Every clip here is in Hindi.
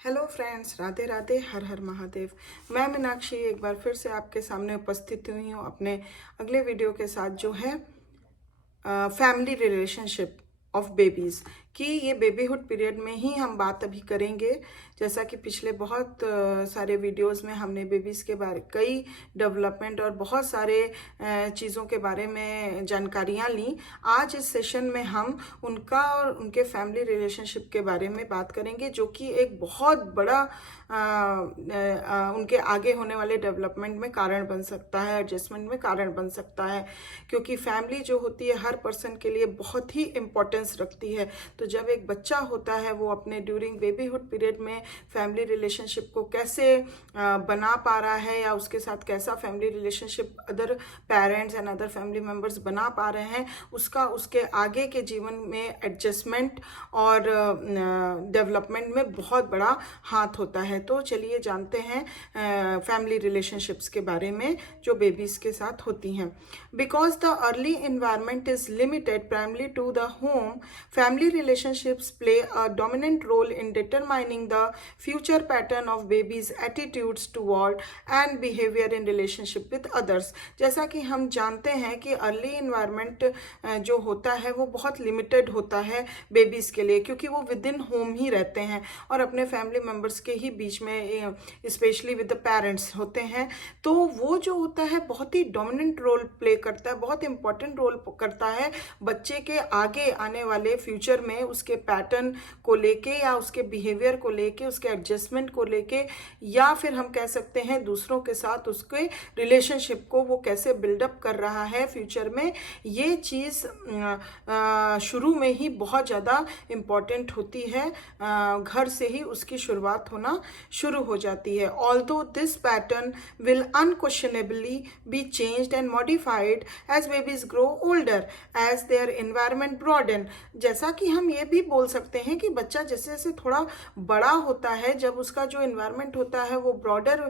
हेलो फ्रेंड्स, राधे राधे, हर हर महादेव। मैं मीनाक्षी एक बार फिर से आपके सामने उपस्थित हुई हूँ अपने अगले वीडियो के साथ, जो है फैमिली रिलेशनशिप ऑफ बेबीज़ कि ये बेबीहुड पीरियड में ही हम बात अभी करेंगे। जैसा कि पिछले बहुत सारे वीडियोस में हमने बेबीज़ के बारे कई डेवलपमेंट और बहुत सारे चीज़ों के बारे में जानकारियाँ ली। आज इस सेशन में हम उनका और उनके फैमिली रिलेशनशिप के बारे में बात करेंगे, जो कि एक बहुत बड़ा उनके आगे होने वाले डेवलपमेंट में कारण बन सकता है, एडजस्टमेंट में कारण बन सकता है। क्योंकि फैमिली जो होती है हर पर्सन के लिए बहुत ही इम्पोर्टेंस रखती है। तो जब एक बच्चा होता है वो अपने ड्यूरिंग बेबीहुड पीरियड में फैमिली रिलेशनशिप को कैसे बना पा रहा है, या उसके साथ कैसा family relationship other parents and other family members बना पा रहे हैं, उसका उसके आगे के जीवन में एडजस्टमेंट और डेवलपमेंट में बहुत बड़ा हाथ होता है। तो चलिए जानते हैं फैमिली रिलेशनशिप्स के बारे में जो बेबीज़ के साथ होती हैं। Because the early environment is limited primarily to the home, family relationships play a dominant role in determining the future pattern of babies' attitudes toward and behavior in relationship with others। जैसा कि हम जानते हैं कि अर्ली इन्वायरमेंट जो होता है वो बहुत लिमिटेड होता है बेबीज़ के लिए, क्योंकि वो विद इन होम ही रहते हैं और अपने फैमिली मेम्बर्स के ही बीच में, स्पेशली विद द पेरेंट्स होते हैं। तो वो जो होता है बहुत ही डोमिनेंट रोल प्ले करता है, बहुत इंपॉर्टेंट रोल करता है बच्चे के आगे आने वाले फ्यूचर में, उसके पैटर्न को लेके या उसके बिहेवियर को लेके, उसके एडजस्टमेंट को लेके, या फिर हम कह सकते हैं दूसरों के साथ उसके रिलेशनशिप को वो कैसे बिल्डअप कर रहा है फ्यूचर में। ये चीज़ शुरू में ही बहुत ज़्यादा इम्पॉर्टेंट होती है, घर से ही उसकी शुरुआत होना शुरू हो जाती है। Although this pattern will unquestionably be changed and modified as babies grow older as their environment broaden. जैसा कि हम ये भी बोल सकते हैं कि बच्चा जैसे जैसे थोड़ा बड़ा होता है, जब उसका जो एनवायरनमेंट होता है वो ब्रॉडर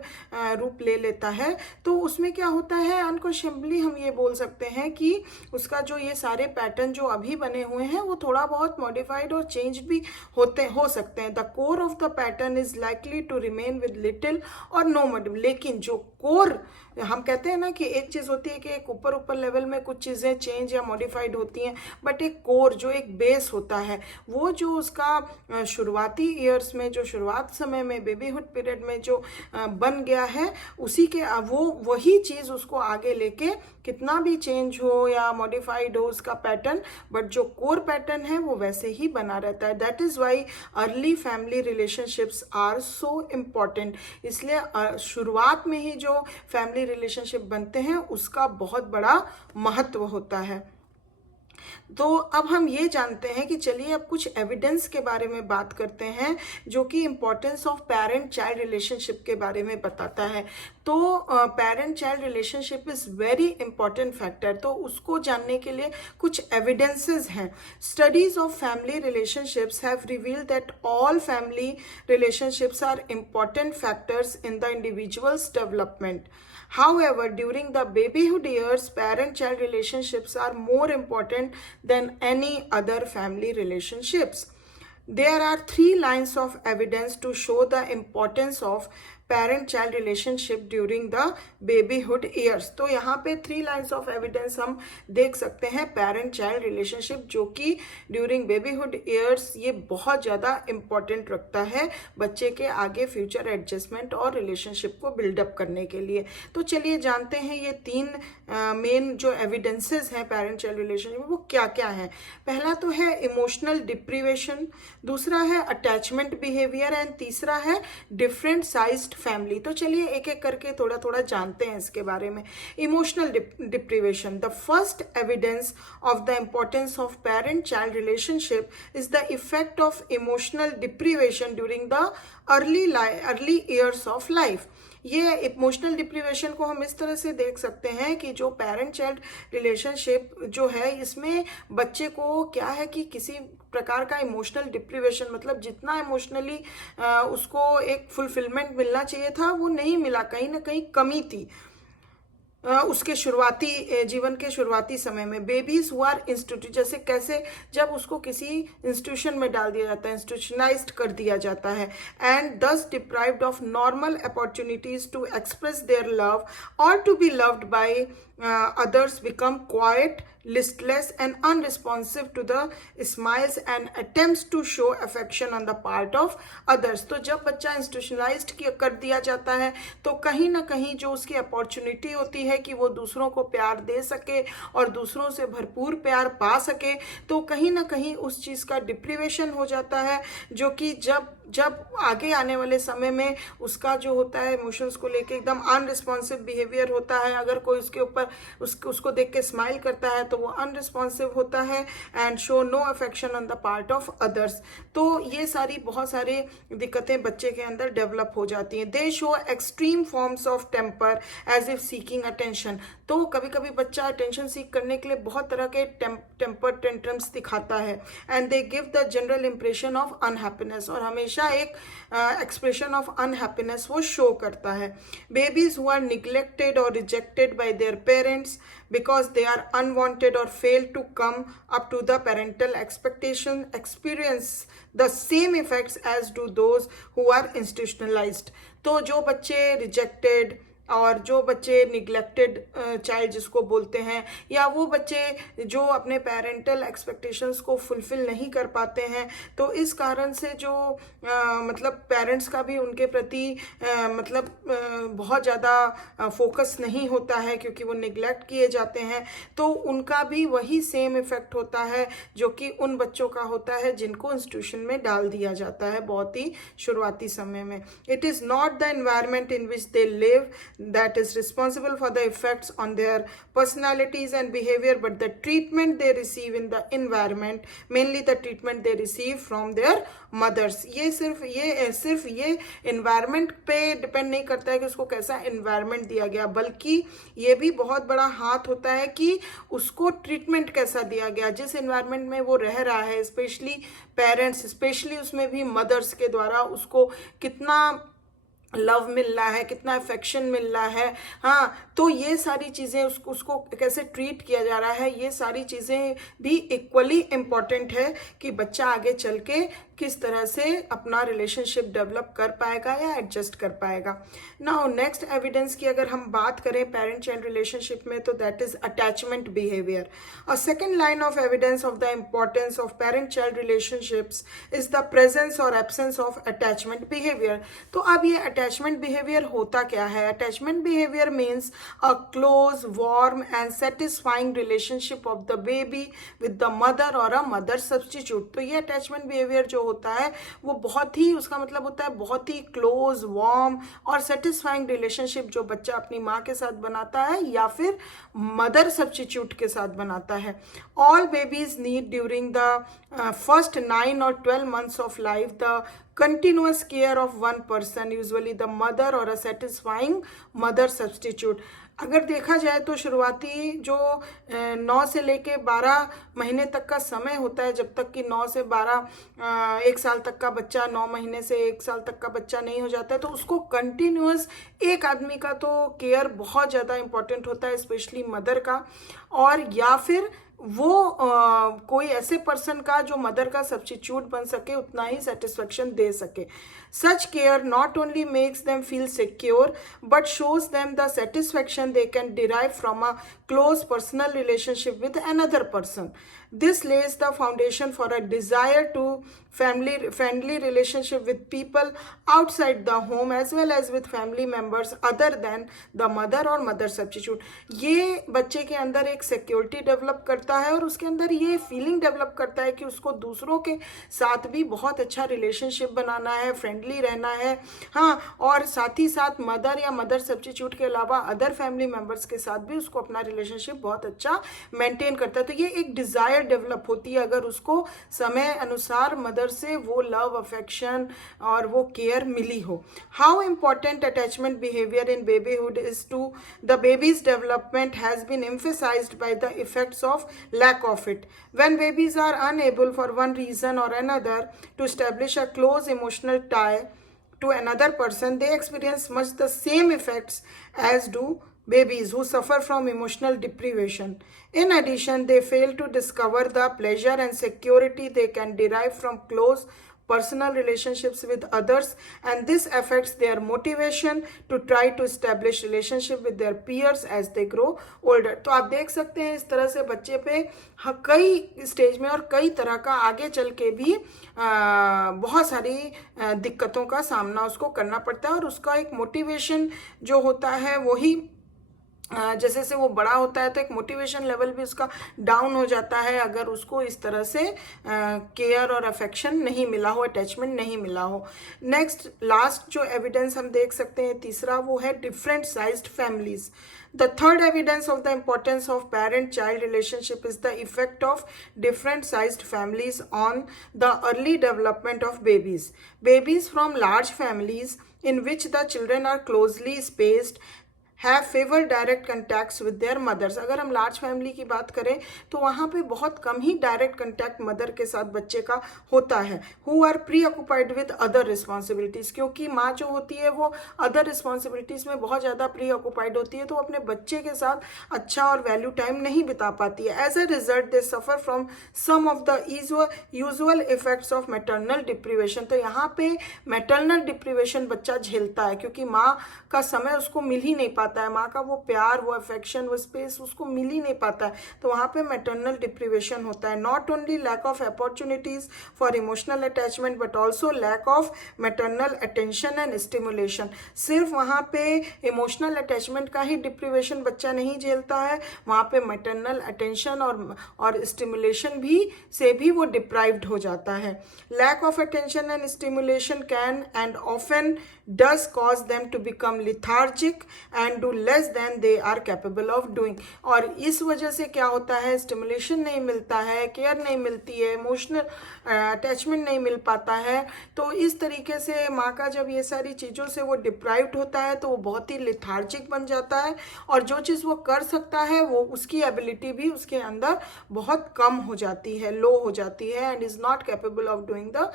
रूप ले लेता है, तो उसमें क्या होता है, अनक्वेश्चनेबली हम ये बोल सकते हैं कि उसका जो ये सारे पैटर्न जो अभी बने हुए हैं वो थोड़ा बहुत मॉडिफाइड और चेंज भी हो सकते हैं। The core of the pattern is likely to remain with little or no modification. लेकिन जो कोर, हम कहते हैं ना कि एक चीज़ होती है कि एक ऊपर ऊपर लेवल में कुछ चीज़ें चेंज या मॉडिफाइड होती हैं, बट एक कोर जो एक बेस होता है, वो जो उसका शुरुआती ईयर्स में, जो शुरुआत समय में बेबीहुड पीरियड में जो बन गया है, उसी के वो वही चीज़ उसको आगे लेके कितना भी चेंज हो या मॉडिफाइड हो उसका पैटर्न, बट जो कोर पैटर्न है वो वैसे ही बना रहता है। That is why early family relationships are so important. इसलिए शुरुआत में ही जो फैमिली रिलेशनशिप बनते हैं उसका बहुत बड़ा महत्व होता है। तो अब हम ये जानते हैं कि चलिए अब कुछ एविडेंस के बारे में बात करते हैं जो कि importance of parent child relationship के बारे में बताता है। तो parent child relationship is very important factor. तो उसको जानने के लिए कुछ एविडेंसेस हैं। Studies of family relationships have revealed that all family relationships are important factors in the individual's development. However, during the babyhood years, parent-child relationships are more important than any other family relationships. There are three lines of evidence to show the importance of parent child relationship during the babyhood years. तो यहाँ पे 3 लाइन्स ऑफ एविडेंस हम देख सकते हैं पेरेंट चाइल्ड रिलेशनशिप, जो कि ड्यूरिंग बेबीहुड ईयर्स ये बहुत ज़्यादा इम्पॉर्टेंट रखता है बच्चे के आगे फ्यूचर एडजस्टमेंट और रिलेशनशिप को बिल्डअप करने के लिए। तो चलिए जानते हैं ये 3 मेन जो एविडेंसेस हैं पेरेंट चाइल्ड रिलेशनशिप वो क्या क्या हैं। पहला तो है इमोशनल डिप्रीवेशन, दूसरा है अटैचमेंट बिहेवियर एंड तीसरा है डिफरेंट साइज्ड फैमिली। तो चलिए एक एक करके थोड़ा थोड़ा जानते हैं इसके बारे में। Emotional deprivation, the first evidence of the importance of parent child relationship is the effect of emotional deprivation during the early years of life. ये इमोशनल डिप्रीवेशन को हम इस तरह से देख सकते हैं कि जो पेरेंट चाइल्ड रिलेशनशिप जो है इसमें बच्चे को क्या है कि किसी प्रकार का इमोशनल डिप्रीवेशन, मतलब जितना इमोशनली उसको एक फुलफिलमेंट मिलना चाहिए था वो नहीं मिला, कहीं ना कहीं कमी थी। उसके शुरुआती जीवन के शुरुआती समय में बेबीज हु आर इंस्टीट्यूट, जैसे कैसे जब उसको किसी इंस्टीट्यूशन में डाल दिया जाता है, इंस्टीट्यूशनाइज्ड कर दिया जाता है, and thus deprived of normal opportunities to express their love और to be loved by others, become quiet, listless and unresponsive to the smiles and attempts to show affection on the part of others. तो जब बच्चा इंस्टीट्यूशनलाइज्ड कर दिया जाता है तो कहीं ना कहीं जो उसकी अपॉर्चुनिटी होती है कि वो दूसरों को प्यार दे सके और दूसरों से भरपूर प्यार पा सके, तो कहीं ना कहीं उस चीज़ का डिप्रीवेशन हो जाता है, जो कि जब जब आगे आने वाले समय में उसका जो होता है इमोशंस को लेके एकदम अनरिस्पॉन्सिव बिहेवियर होता है। अगर कोई उसके ऊपर उसको देख के स्माइल करता है तो वो अनरिस्पॉन्सिव होता है and show no affection on the part of others. तो ये सारी बहुत सारी दिक्कतें बच्चे के अंदर डेवलप हो जाती हैं। They show extreme forms of temper as if seeking attention. तो कभी कभी बच्चा अटेंशन सीख करने के लिए बहुत तरह के टेम्पर टेंट्रम्स दिखाता है, and they give the general impression of unhappiness, और हमेशा एक एक्सप्रेशन ऑफ अनहैप्पीनेस वो शो करता है। बेबीज हु आर निग्लेक्टेड और rejected by their parents because they are unwanted or fail to come up to the parental expectation experience the same effects as do those who are institutionalized। तो जो बच्चे रिजेक्टेड और जो बच्चे निगलेक्टेड चाइल्ड जिसको बोलते हैं, या वो बच्चे जो अपने पेरेंटल एक्सपेक्टेशंस को फुलफिल नहीं कर पाते हैं, तो इस कारण से जो मतलब पेरेंट्स का भी उनके प्रति मतलब बहुत ज़्यादा फोकस नहीं होता है क्योंकि वो निगलेक्ट किए जाते हैं, तो उनका भी वही सेम इफेक्ट होता है जो कि उन बच्चों का होता है जिनको इंस्टीट्यूशन में डाल दिया जाता है बहुत ही शुरुआती समय में। It is not the environment in which they live that is responsible for the effects on their personalities and behavior, but the treatment they receive in the environment, mainly the treatment they receive from their mothers। ये सिर्फ ये environment पे डिपेंड नहीं करता है कि उसको कैसा environment दिया गया, बल्कि ये भी बहुत बड़ा हाथ होता है कि उसको ट्रीटमेंट कैसा दिया गया, जिस environment में वो रह रहा है, स्पेशली पेरेंट्स, स्पेशली उसमें भी मदर्स के द्वारा उसको कितना लव मिल रहा है, कितना अफेक्शन मिल रहा है। हाँ, तो ये सारी चीज़ें उसको कैसे ट्रीट किया जा रहा है, ये सारी चीज़ें भी इक्वली इम्पॉर्टेंट है कि बच्चा आगे चल के किस तरह से अपना रिलेशनशिप डेवलप कर पाएगा या एडजस्ट कर पाएगा। नाउ नेक्स्ट एविडेंस की अगर हम बात करें पेरेंट चाइल्ड रिलेशनशिप में, तो that is attachment behaviour. A second line of evidence of the importance of parent child relationships is the presence और एब्सेंस ऑफ अटैचमेंट बिहेवियर। तो अब ये अटैचमेंट बिहेवियर होता क्या है? Attachment behaviour means a close, warm and satisfying relationship of the baby with the mother और अ मदर सब्स्टिट्यूट। तो ये अटैचमेंट बिहेवियर जो होता है वो बहुत ही, उसका मतलब होता है बहुत ही क्लोज, वार्म और सेटिस्फाइंग रिलेशनशिप जो बच्चा अपनी माँ के साथ बनाता है या फिर मदर सब्स्टिट्यूट के साथ बनाता है। All babies need during the first 9 or 12 months of life the continuous care of one person, usually the mother or a satisfying mother substitute। अगर देखा जाए तो शुरुआती जो 9 से लेके 12 महीने तक का समय होता है, जब तक कि 9 से 12 1 साल तक का बच्चा, 9 महीने से 1 साल तक का बच्चा नहीं हो जाता है, तो उसको कंटिन्यूअस एक आदमी का तो केयर बहुत ज़्यादा इम्पोर्टेंट होता है, स्पेशली मदर का, और या फिर वो कोई ऐसे पर्सन का जो मदर का सब्स्टिट्यूट बन सके, उतना ही सेटिस्फेक्शन दे सके। Such care not only makes them feel secure but shows them the satisfaction they can derive from a close personal relationship with another person. This lays the foundation for a desire to friendly relationship with people outside the home as well as with family members other than the mother or mother substitute। ये बच्चे के अंदर एक सिक्योरिटी डेवलप करता है और उसके अंदर ये फीलिंग डेवलप करता है कि उसको दूसरों के साथ भी बहुत अच्छा रिलेशनशिप बनाना है, फ्रेंडली रहना है। हाँ, और साथ ही साथ मदर या मदर सब्स्टिट्यूट के अलावा अदर फैमिली मेम्बर्स के साथ भी उसको अपना रिलेशनशिप बहुत अच्छा मेंटेन करता है। तो ये एक डिज़ायर डेवलप होती है अगर उसको समय अनुसार मदर से वो लव, अफेक्शन और वो केयर मिली हो। How important attachment behaviour in babyhood is to the baby's development has been emphasized by the effects of lack of it। When babies are unable for one reason or another to establish a close emotional tie to another person, they experience much the same effects as do babies who suffer from emotional deprivation. In addition, they fail to discover the pleasure and security they can derive from close personal relationships with others, and this affects their motivation to try to establish relationship with their peers as they grow older. तो आप देख सकते हैं इस तरह से बच्चे पे कई स्टेज में और कई तरह का आगे चल के भी बहुत सारी दिक्कतों का सामना उसको करना पड़ता है, और उसका एक मोटिवेशन जो होता है वही जैसे जैसे वो बड़ा होता है तो एक मोटिवेशन लेवल भी उसका डाउन हो जाता है, अगर उसको इस तरह से केयर और अफेक्शन नहीं मिला हो, अटैचमेंट नहीं मिला हो। नेक्स्ट लास्ट जो एविडेंस हम देख सकते हैं तीसरा, वो है different sized families. The third evidence of the importance of parent-child relationship is the effect of different-sized families on the early development of babies. Babies from large families in which the children are closely spaced have fewer direct contacts with their mothers. अगर हम लार्ज फैमिली की बात करें तो वहाँ पे बहुत कम ही डायरेक्ट कंटैक्ट मदर के साथ बच्चे का होता है। Who are preoccupied with other responsibilities, क्योंकि माँ जो होती है वो अदर रिस्पॉन्सिबिलिटीज़ में बहुत ज़्यादा प्री ऑक्यूपाइड होती है, तो अपने बच्चे के साथ अच्छा और वैल्यू टाइम नहीं बिता पाती है। As a result they suffer from some of the usual effects of maternal deprivation. तो यहाँ पे मैटरनल डिप्रीवेशन बच्चा झेलता है, क्योंकि माँ का समय उसको मिल ही नहीं पाता है, माँ का वो प्यार, वो अफेक्शन, वो स्पेस उसको मिल ही नहीं पाता है, तो वहाँ पे मैटरनल डिप्रीवेशन होता है। Not only lack of opportunities for emotional attachment but also lack of maternal attention and stimulation. सिर्फ वहाँ पे इमोशनल अटैचमेंट का ही डिप्रीवेशन बच्चा नहीं झेलता है, वहाँ पे मैटरनल अटेंशन और स्टिमुलेशन भी वो डिप्राइव्ड हो जाता है। Lack of attention and stimulation can and often does cause them to become lethargic and do less than they are capable of doing। और इस वजह से क्या होता है, स्टिमुलेशन नहीं मिलता है, केयर नहीं मिलती है, इमोशनल अटैचमेंट नहीं मिल पाता है, तो इस तरीके से माँ का जब ये सारी चीज़ों से वो डिप्राइव्ड होता है तो वो बहुत ही लेथार्जिक बन जाता है, और जो चीज़ वो कर सकता है वो उसकी एबिलिटी भी उसके अंदर बहुत कम हो जाती है, लो हो जाती है, and is not capable of doing the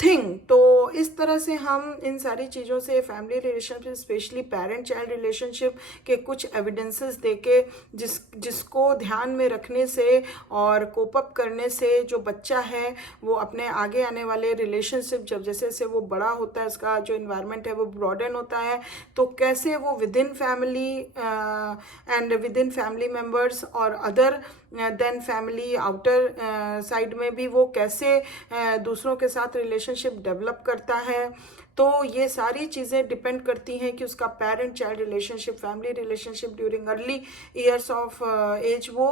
thing. तो इस तरह से हम इन सारी चीज़ों से family relationship, specially parent child relationship के कुछ एविडेंसेस देके जिसको ध्यान में रखने से और कोप अप करने से जो बच्चा है वो अपने आगे आने वाले रिलेशनशिप, जब जैसे जैसे वो बड़ा होता है उसका जो इन्वायरमेंट है वो ब्रॉडन होता है, तो कैसे वो with in family and with in family members और other than family outer side में भी वो कैसे दूसरों के साथ रिलेशनशिप डेवलप करता है। तो ये सारी चीज़ें डिपेंड करती हैं कि उसका parent child relationship, family relationship during early years of age वो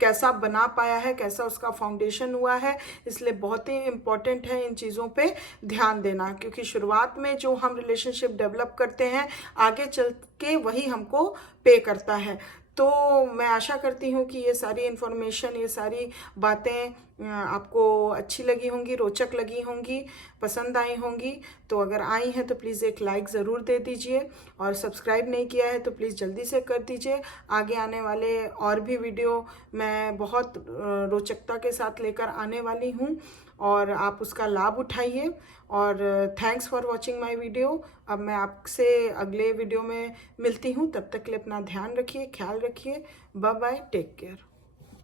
कैसा बना पाया है, कैसा उसका फाउंडेशन हुआ है। इसलिए बहुत ही इम्पॉर्टेंट है इन चीज़ों पे ध्यान देना, क्योंकि शुरुआत में जो हम रिलेशनशिप डेवलप करते हैं आगे चल के वही हमको पे करता है। तो मैं आशा करती हूँ कि ये सारी इन्फॉर्मेशन, ये सारी बातें आपको अच्छी लगी होंगी, रोचक लगी होंगी, पसंद आई होंगी। तो अगर आई हैं तो प्लीज़ एक लाइक ज़रूर दे दीजिए, और सब्सक्राइब नहीं किया है तो प्लीज़ जल्दी से कर दीजिए। आगे आने वाले और भी वीडियो मैं बहुत रोचकता के साथ लेकर आने वाली हूँ, और आप उसका लाभ उठाइए। और thanks for watching my video. अब मैं आपसे अगले वीडियो में मिलती हूँ, तब तक के लिए अपना ध्यान रखिए, ख्याल रखिए। Bye bye, take care.